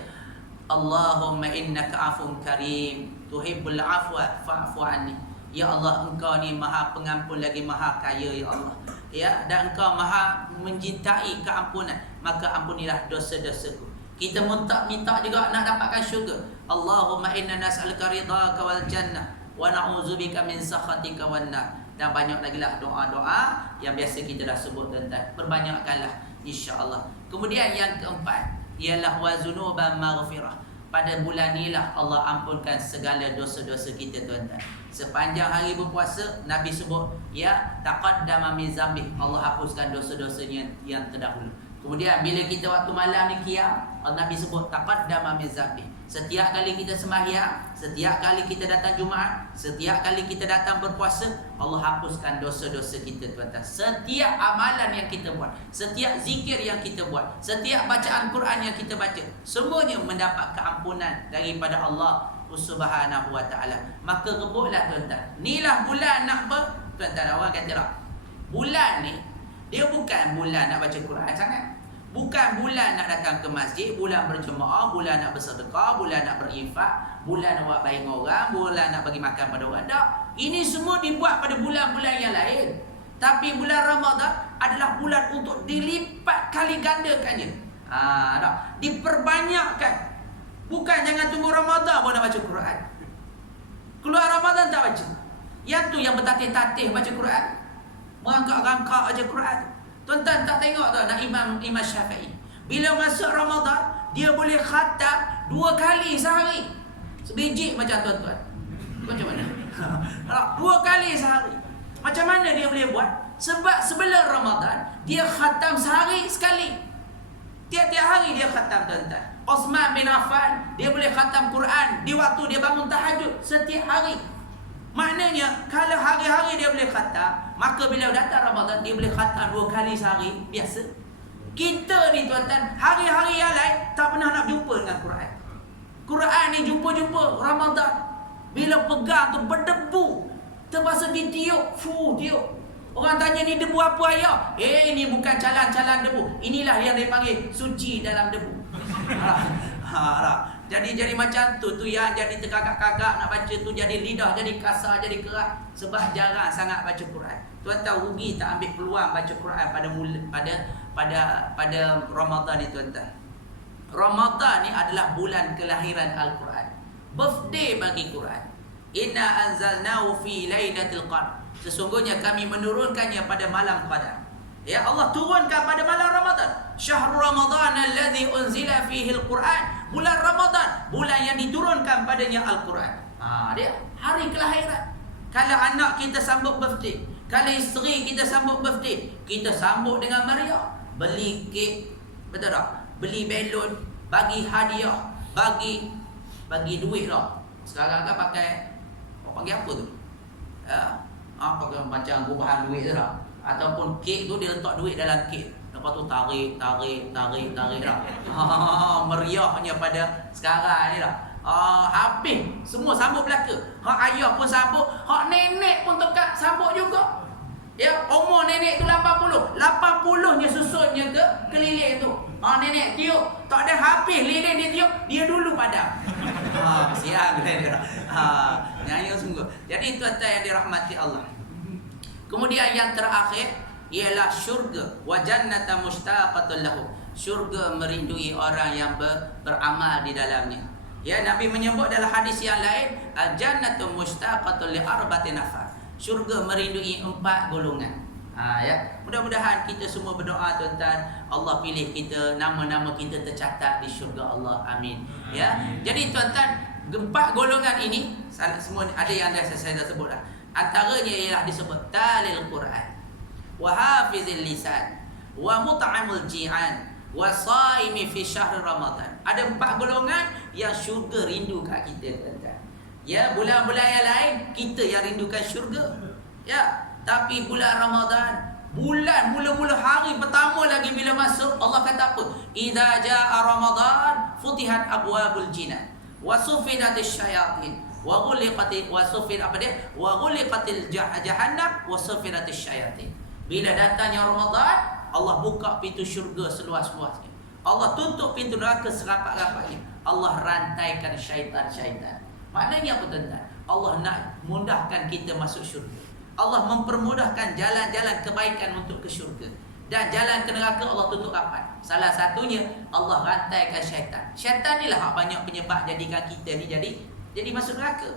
Allahumma innaka afun karim, tuhibbul afwa fa'fu anni. Ya Allah, engkau ni maha pengampun lagi maha kaya, ya Allah. Ya, dan engkau maha mencintai keampunan, maka ampunilah dosa-dosaku. Kita minta juga nak dapatkan syurga. Allahumma inna nas'aluka ridhaka wal jannah wa na'udzubika min sakhatika wan nar. Dan banyak lagi lah doa-doa yang biasa kita dah sebut, tuan-tuan. Perbanyakkanlah, insya-Allah. Kemudian yang keempat, ialah wa zunuban maghfirah. Pada bulan inilah Allah ampunkan segala dosa-dosa kita tuan-tuan. Sepanjang hari berpuasa, Nabi sebut, ya taqaddama min zambi, Allah hapuskan dosa-dosanya yang terdahulu. Kemudian bila kita waktu malam ni qiyam, Nabi sebut taqaddama min zambi. Setiap kali kita sembahyang, setiap kali kita datang Jumaat, setiap kali kita datang berpuasa, Allah hapuskan dosa-dosa kita tuan-tuan. Setiap amalan yang kita buat, setiap zikir yang kita buat, setiap bacaan Quran yang kita baca, semuanya mendapat keampunan daripada Allah Subhanahu wa taala. Maka rebutlah tuan-tuan. Inilah bulan nak tuan-tuan, orang kata tak, bulan ni dia bukan bulan nak baca Quran sangat. Bukan bulan nak datang ke masjid, bulan berjemaah, bulan nak bersedekah, bulan nak berinfak, bulan nak buat baik dengan orang, bulan nak bagi makan pada orang. Tak. Ini semua dibuat pada bulan-bulan yang lain. Tapi bulan Ramadan adalah bulan untuk dilipat kali gandakannya. Tak. Diperbanyakkan. Bukan jangan tunggu Ramadan baru nak baca Quran. Keluar Ramadan tak baca. Yang tu yang bertatih-tatih baca Quran. Merangkak-rangkak baca Quran. Tuan-tuan tak tengok tak nak Imam Syafi'i. Bila masuk Ramadan, dia boleh khatam 2 kali sehari. Sebiji macam tuan-tuan. Macam mana? 2 kali sehari. Macam mana dia boleh buat? Sebab sebelum Ramadan, dia khatam sehari sekali. Tiap-tiap hari dia khatam tuan-tuan. Osman bin Affan, dia boleh khatam Quran di waktu dia bangun tahajud setiap hari. Maknanya kalau hari-hari dia boleh khatam, maka bila datang Ramadan dia boleh khatam 2 kali sehari biasa. Kita ni tuan-tuan, hari-hari yang lain tak pernah nak jumpa dengan Quran. Quran ni jumpa-jumpa Ramadan. Bila pegang tu berdebu, terpaksa ditiup, tiup. Orang tanya ni debu apa ayah? Ini bukan calan-calan debu. Inilah yang dia panggil suci dalam debu. Jadi macam tu yang jadi terkagak-kagak nak baca tu, jadi lidah jadi kasar, jadi keras sebab jarang sangat baca Quran. Tuan-tuan rugi tak ambil peluang baca Quran pada Ramadan ni tuan-tuan. Ramadan ni adalah bulan kelahiran Al-Quran. Birthday bagi Quran. Inna anzalnahu fi lailatul qadr. Sesungguhnya kami menurunkannya pada malam Qadar. Ya, Allah turunkan pada malam Ramadan. Syahrul Ramadan alladhi unzila fihi al-Quran. Bulan Ramadan, bulan yang diturunkan padanya Al-Quran. Dia hari kelahiran. Kalau anak kita sambut birthday, kalau isteri kita sambut birthday, kita sambut dengan meriah. Beli kek, betul tak? Beli belon, bagi hadiah, bagi duit lah. Sekarang kan pakai apa tu? Pakai macam gubahan duit tu lah. Ataupun kek tu dia letak duit dalam kek. Lepas tu tarik dah. Meriahnya pada sekarang ni dah. Habis semua sambut belaka. Ayah pun sambut, nenek pun tekak sambut juga. Ya, umur nenek tu 80. 80-nya susunnya ke lilin tu. Nenek tiup, tak ada habis lilin dia tiup, dia dulu padam. Siang dia. Nyanyi sungguh. Jadi tuan-tuan yang dirahmati Allah. Kemudian yang terakhir ialah syurga, wa jannata mushtaqatul lahu. Syurga merindui orang yang beramal di dalamnya. Ya, Nabi menyebut dalam hadis yang lain, al-jannatu mushtaqatul li arba'ati nafar. Syurga merindui 4 golongan. Ya, mudah-mudahan kita semua berdoa tuan-tuan, Allah pilih kita, nama-nama kita tercatat di syurga Allah. Amin. Ya. Jadi tuan-tuan, 4 golongan ini semua ada yang saya dah sebut dah. Antaranya ialah disebut talil Quran, wa hafizil lisan, wa mut'amul ji'an, wa saimi fi syahr Ramadan. Ada 4 golongan yang syurga rindu kat kita tuan-tuan. Ya, bulan-bulan yang lain kita yang rindukan syurga. Ya, tapi bulan Ramadan, bulan mula-mula hari pertama lagi bila masuk, Allah kata apa? Idza jaa Ramadan futihat abwabul jinan wa sufidatis syayatin wa ghuliqatil jahannam wa sufiratis syayatin. Bila datangnya Ramadan, Allah buka pintu syurga seluas-luasnya. Allah tutup pintu neraka serapat-rapatnya. Allah rantaikan syaitan-syaitan. Maknanya apa tuan-tuan? Allah nak mudahkan kita masuk syurga. Allah mempermudahkan jalan-jalan kebaikan untuk ke syurga. Dan jalan ke neraka Allah tutup rapat. Salah satunya Allah rantaikan syaitan. Syaitan inilah hak banyak penyebab jadikan kita ni jadi masuk neraka.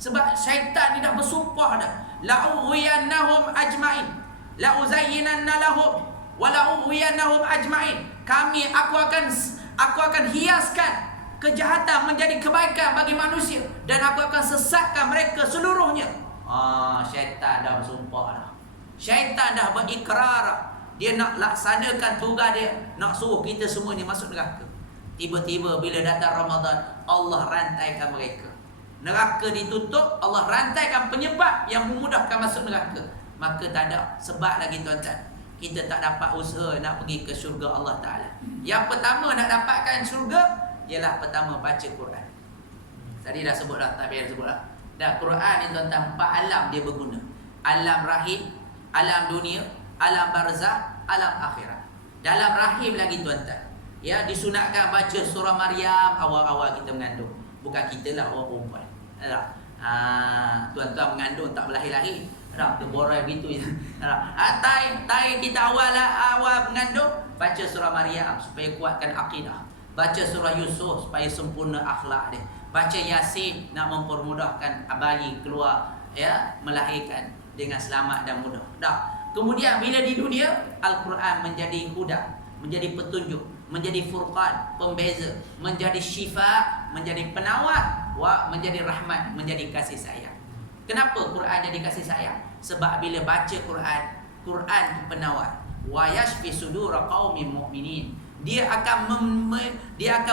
Sebab syaitan ni dah bersumpah dah. La'ughwiyannahum ajma'in. La'uzayyinanna lahum wa la'ughwiyannahum ajma'in. Aku akan Aku akan hiaskan kejahatan menjadi kebaikan bagi manusia, dan aku akan sesatkan mereka seluruhnya. Syaitan dah bersumpah dah. Syaitan dah berikrar. Dia nak laksanakan tugas dia, nak suruh kita semua ni masuk neraka. Tiba-tiba bila datang Ramadan, Allah rantaikan mereka. Neraka ditutup, Allah rantaikan penyebab yang memudahkan masuk neraka. Maka tak ada sebab lagi tuan-tuan, kita tak dapat usaha nak pergi ke syurga Allah Ta'ala. Yang pertama nak dapatkan syurga ialah pertama baca Quran. Tadi dah sebut dah, tak payah sebut dah. Dan Quran ni tuan-tuan, 4 alam dia berguna. Alam rahim, alam dunia, alam barzah, alam akhirat. Dalam rahim lagi tuan-tuan, ya, disunatkan baca surah Maryam awal-awal kita mengandung. Bukan kita lah, orang perempuan. Tuan-tuan mengandung tak berlahir-lahir. Terborai begitu je. Tai kita awal mengandung, baca surah Maryam supaya kuatkan akidah. Baca surah Yusuf supaya sempurna akhlak dia. Baca Yasin nak mempermudahkan bayi keluar, ya, melahirkan dengan selamat dan mudah. Kemudian bila di dunia, Al-Quran menjadi huda, menjadi petunjuk, menjadi furqan, pembeza, menjadi syifa, menjadi penawar, menjadi rahmat, menjadi kasih sayang. Kenapa Quran jadi kasih sayang? Sebab bila baca Quran, Quran penawar. Wa yashfi sudura qaumin mu'minin. Dia akan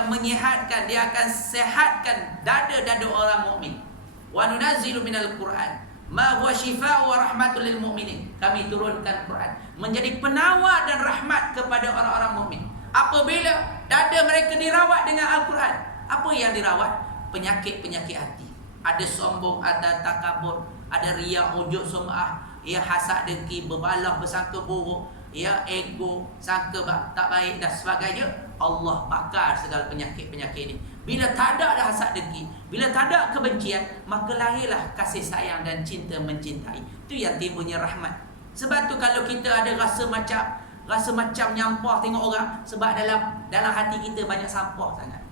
menyihatkan, dia akan sehatkan dada-dada orang mukmin. Wa nunazzilu minal Quran ma huwa shifaa'u wa rahmatul lil mu'minin. Kami turunkan Quran menjadi penawar dan rahmat kepada orang-orang mukmin. Apabila dada mereka dirawat dengan Al-Quran, apa yang dirawat? Penyakit-penyakit hati. Ada sombong, ada takabur, ada riak, ujub, sum'ah, ya, hasad, dengki, berbalah, bersangka buruk, ya, ego, sangka tak baik dan sebagainya. Allah bakar segala penyakit-penyakit ini. Bila tak ada hasad dengki, bila tak ada kebencian, maka lahirlah kasih sayang dan cinta mencintai. Itu yang timbulnya rahmat. Sebab tu kalau kita ada rasa macam nyampah tengok orang, sebab dalam hati kita banyak sampah sangat.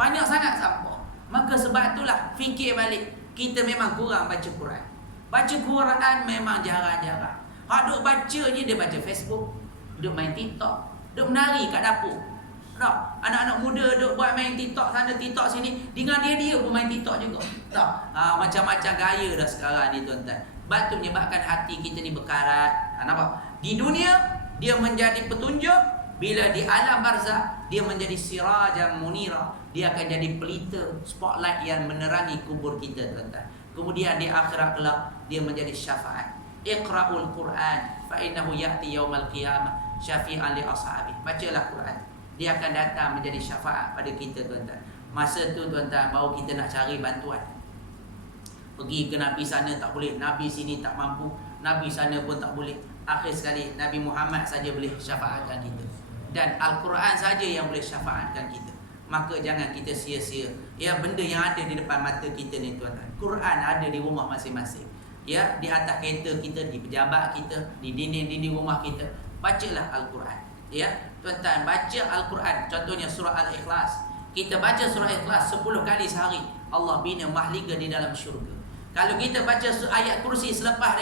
Banyak sangat sampah. Maka sebab itulah fikir balik, kita memang kurang baca Quran. Baca Quran memang jarang-jarang. Duk baca je, dia baca Facebook, duk main TikTok, duk menari kat dapur. Anak-anak muda duk buat main TikTok sana, TikTok sini, dengan dia pun main TikTok juga. Macam-macam gaya dah sekarang ni tuan-tuan. Sebab tu menyebabkan hati kita ni berkarat. Nampak? Di dunia dia menjadi petunjuk. Bila di alam barzah, dia menjadi sirajan munira. Dia akan jadi pelita, spotlight yang menerangi kubur kita tuan-tuan. Kemudian di akhirat kelak, dia menjadi syafaat. Iqra'ul Quran fa innahu ya'ti yaumal qiyamah syafi'an li ashabi. Bacalah Quran, dia akan datang menjadi syafaat pada kita tuan-tuan. Masa tu tuan-tuan, baru kita nak cari bantuan. Pergi ke Nabi sana tak boleh, Nabi sini tak mampu, Nabi sana pun tak boleh. Akhir sekali Nabi Muhammad saja boleh syafaatkan kita, dan Al-Quran saja yang boleh syafaatkan kita. Maka jangan kita sia-sia, ya, benda yang ada di depan mata kita ni tuan-tuan. Quran ada di rumah masing-masing, ya, di atas kereta kita, di pejabat kita, di dinding-dinding rumah kita. Bacalah Al-Quran, ya tuan-tuan. Baca Al-Quran. Contohnya surah Al-Ikhlas. Kita baca surah Ikhlas 10 kali sehari, Allah bina mahliga di dalam syurga. Kalau kita baca ayat kursi selepas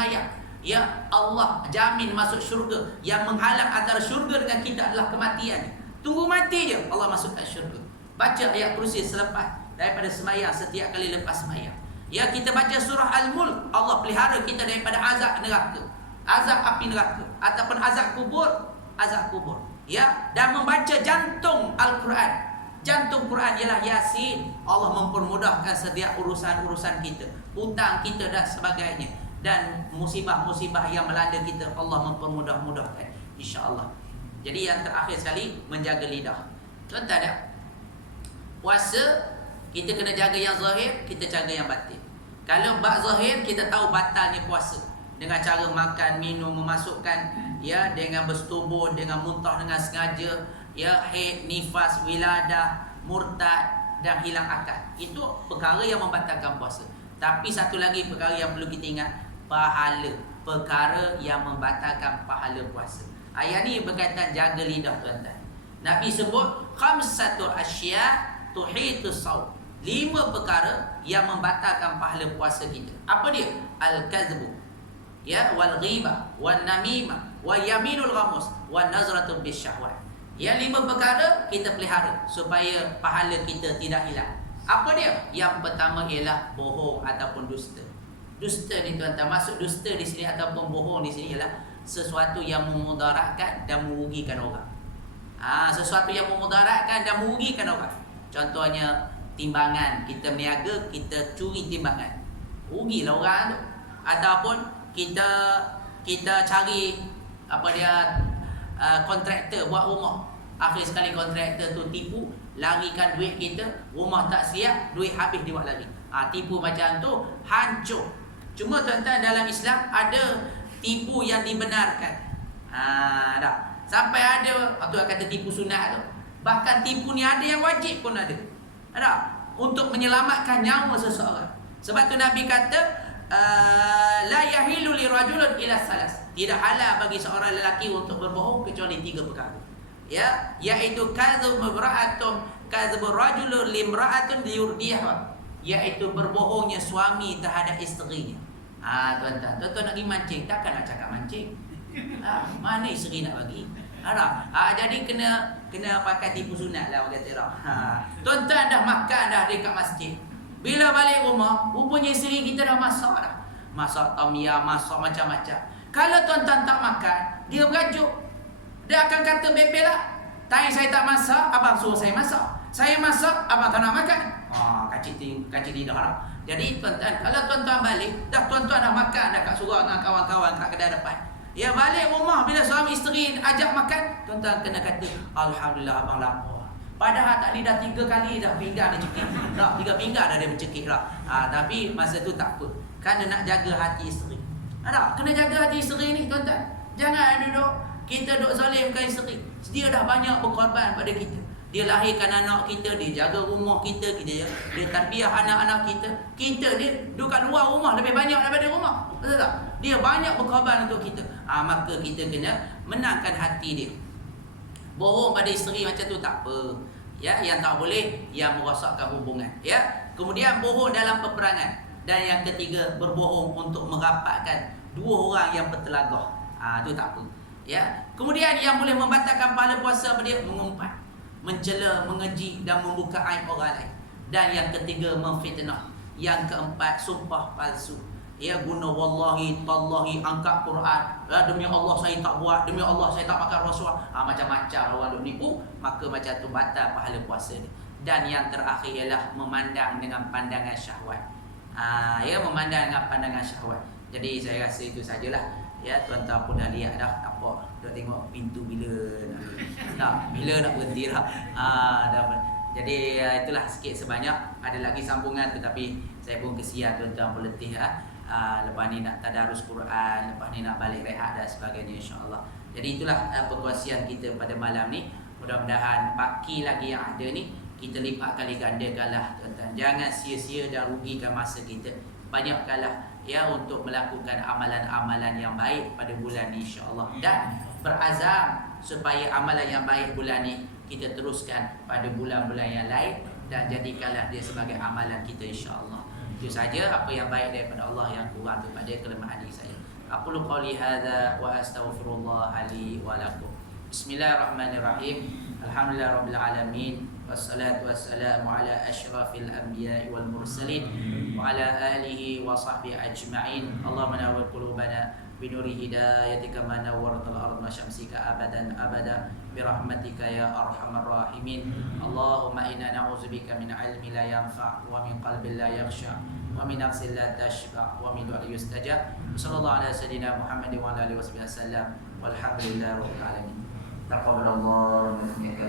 mayang, ya, Allah jamin masuk syurga. Yang menghalang antara syurga dengan kita adalah kematian. Tunggu mati je, Allah masukkan syurga. Baca ayat kursi selepas daripada semayang, setiap kali lepas semayang. Ya, kita baca surah Al-Mulk, Allah pelihara kita daripada azab neraka, azab api neraka, ataupun azab kubur. Ya, dan membaca jantung Al-Quran. Jantung Quran ialah Yasin. Allah mempermudahkan setiap urusan-urusan kita, hutang kita dan sebagainya. Dan musibah-musibah yang melanda kita, Allah mempermudah-mudahkan, insya-Allah. Jadi yang terakhir sekali, menjaga lidah. Contoh tak? Puasa, kita kena jaga yang zahir, kita jaga yang batin. Kalau bab zahir, kita tahu batalnya puasa dengan cara makan, minum, memasukkan, ya, dengan bersetubuh, dengan muntah dengan sengaja, ya, haid, nifas, wiladah, murtad dan hilang akal. Itu perkara yang membatalkan puasa. Tapi satu lagi perkara yang perlu kita ingat, pahala. Perkara yang membatalkan pahala puasa. Ayat ni berkaitan jaga lidah tuan-tuan. Nabi sebut khamsatu asya' tuhitus saum. 5 perkara yang membatalkan pahala puasa kita. Apa dia? Al-kadzbu, ya, wal ghibah, wan namimah, wa yaminul ghamus, wan nazratu bisyahwat. Yang 5 perkara kita pelihara supaya pahala kita tidak hilang. Apa dia? Yang pertama ialah bohong ataupun dusta. Dusta ni tuan-tuan, maksud dusta di sini ataupun bohong di sini ialah sesuatu yang memudaratkan dan merugikan orang. Sesuatu yang memudaratkan dan merugikan orang. Contohnya timbangan, kita berniaga, kita curi timbangan, rugilah orang tu. Ataupun kita cari kontraktor buat rumah, akhir sekali kontraktor tu tipu, larikan duit kita, rumah tak siap, duit habis dia buat lagi. Tipu macam tu hancur. Cuma tuan-tuan, dalam Islam ada tipu yang dibenarkan. Dah. Sampai ada tu kata tipu sunat tu. Bahkan tipu ni ada yang wajib pun ada. Ada untuk menyelamatkan nyawa seseorang. Sebab tu Nabi kata la yahilu lirajulin ila salas. Tidak halal bagi seorang lelaki untuk berbohong kecuali 3 perkara. Ya, iaitu kadzub imra'atun, kadzubur rajulun limra'atun liyurdiha, iaitu berbohongnya suami terhadap isterinya. Tuan-tuan nak pergi mancing, takkan nak cakap mancing. Mana isteri nak bagi? Jadi kena pakai tipu sunat lah orang kata. Tuan-tuan dah makan dah dekat masjid. Bila balik rumah, rupanya isteri kita dah masak dah. Masak tom yam, masak macam-macam. Kalau tuan-tuan tak makan, dia berajuk. Dia akan kata bebel lah. Tanya saya tak masak, abang suruh saya masak. Saya masak, abang tak nak makan. Kacik tidak harap. Jadi tuan-tuan, kalau tuan-tuan balik, tuan-tuan dah makan dah kat surau dengan kawan-kawan kat kedai depan. Ya, balik rumah bila suami isteri ajak makan, tuan-tuan kena kata alhamdulillah abang lapar. Padahal tadi dah 3 kali dah pinggan dia cekik. 3 pinggan dah dia mencekik dah. Tapi masa tu tak apa. Kerana nak jaga hati isteri. Kena jaga hati isteri ni tuan-tuan. Jangan duduk kita duk zalimkan isteri. Dia dah banyak berkorban pada kita. Dia lahirkan anak kita, dia jaga rumah kita, dia tarbiyah anak-anak kita. Dia duduk kat luar rumah lebih banyak daripada rumah. Betul tak? Dia banyak berkorban untuk kita. Maka kita kena menangkan hati dia. Bohong pada isteri macam tu tak apa. Ya, yang tak boleh yang merosakkan hubungan. Ya. Kemudian bohong dalam peperangan. Dan yang ketiga, berbohong untuk merapatkan 2 orang yang bertelagah. Itu tak apa. Ya. Kemudian yang boleh membatalkan pahala puasa apa dia? Mengumpat, mencela, mengeji dan membuka aib orang lain. Dan yang ketiga, memfitnah. Yang keempat, sumpah palsu. Ya, guna wallahi, tallahi, angkat Quran. Demi Allah saya tak buat, demi Allah saya tak makan rasuah. Macam-macam orang duk nipu, maka macam tu batal pahala puasa dia. Dan yang terakhir ialah memandang dengan pandangan syahwat. Ya, memandang dengan pandangan syahwat. Jadi saya rasa itu sajalah. Ya, tuan-tuan pun dah lihat dah, nampak dah tengok pintu bila bila nak berhenti dah. Jadi itulah sikit sebanyak. Ada lagi sambungan tetapi saya pun kesian tuan-tuan pun letih lepas ni nak tadarus Quran, lepas ni nak balik rehat dan sebagainya insya-Allah. Jadi itulah perkongsian kita pada malam ni. Mudah-mudahan baki lagi yang ada ni kita lipat kali gandakanlah tuan-tuan. Jangan sia-sia dan rugikan masa kita. Banyakkanlah ya untuk melakukan amalan-amalan yang baik pada bulan ni insya-Allah, dan berazam supaya amalan yang baik bulan ni kita teruskan pada bulan-bulan yang lain dan jadikanlah dia sebagai amalan kita insya-Allah. Itu saja apa yang baik daripada Allah, yang kurang daripada kelemahan diri saya. Aqulu qouli hadza wa astaghfirullah li wa lakum. Bismillahirrahmanirrahim. Alhamdulillahirabbil alamin. Wassalatu wassalamu ala asyrafil anbiya'i wal mursalin wa ala alihi wa sahbihi ajma'in. Allahumma nawwir qulubana binuri hidayatika ma nawwaratal ardha syamsika abadan abada birahmatika ya arhamar rahimin. Allahumma inna na'udzubika min ilmin la yanfa' wa min qalbin la yakhsha wa min nafsin la tashba' wa min du'ain yustajab. Sallallahu ala sayyidina Muhammadin wa ala alihi wasallam. Walhamdulillahi rabbil alamin. Taqabbalallahu minna.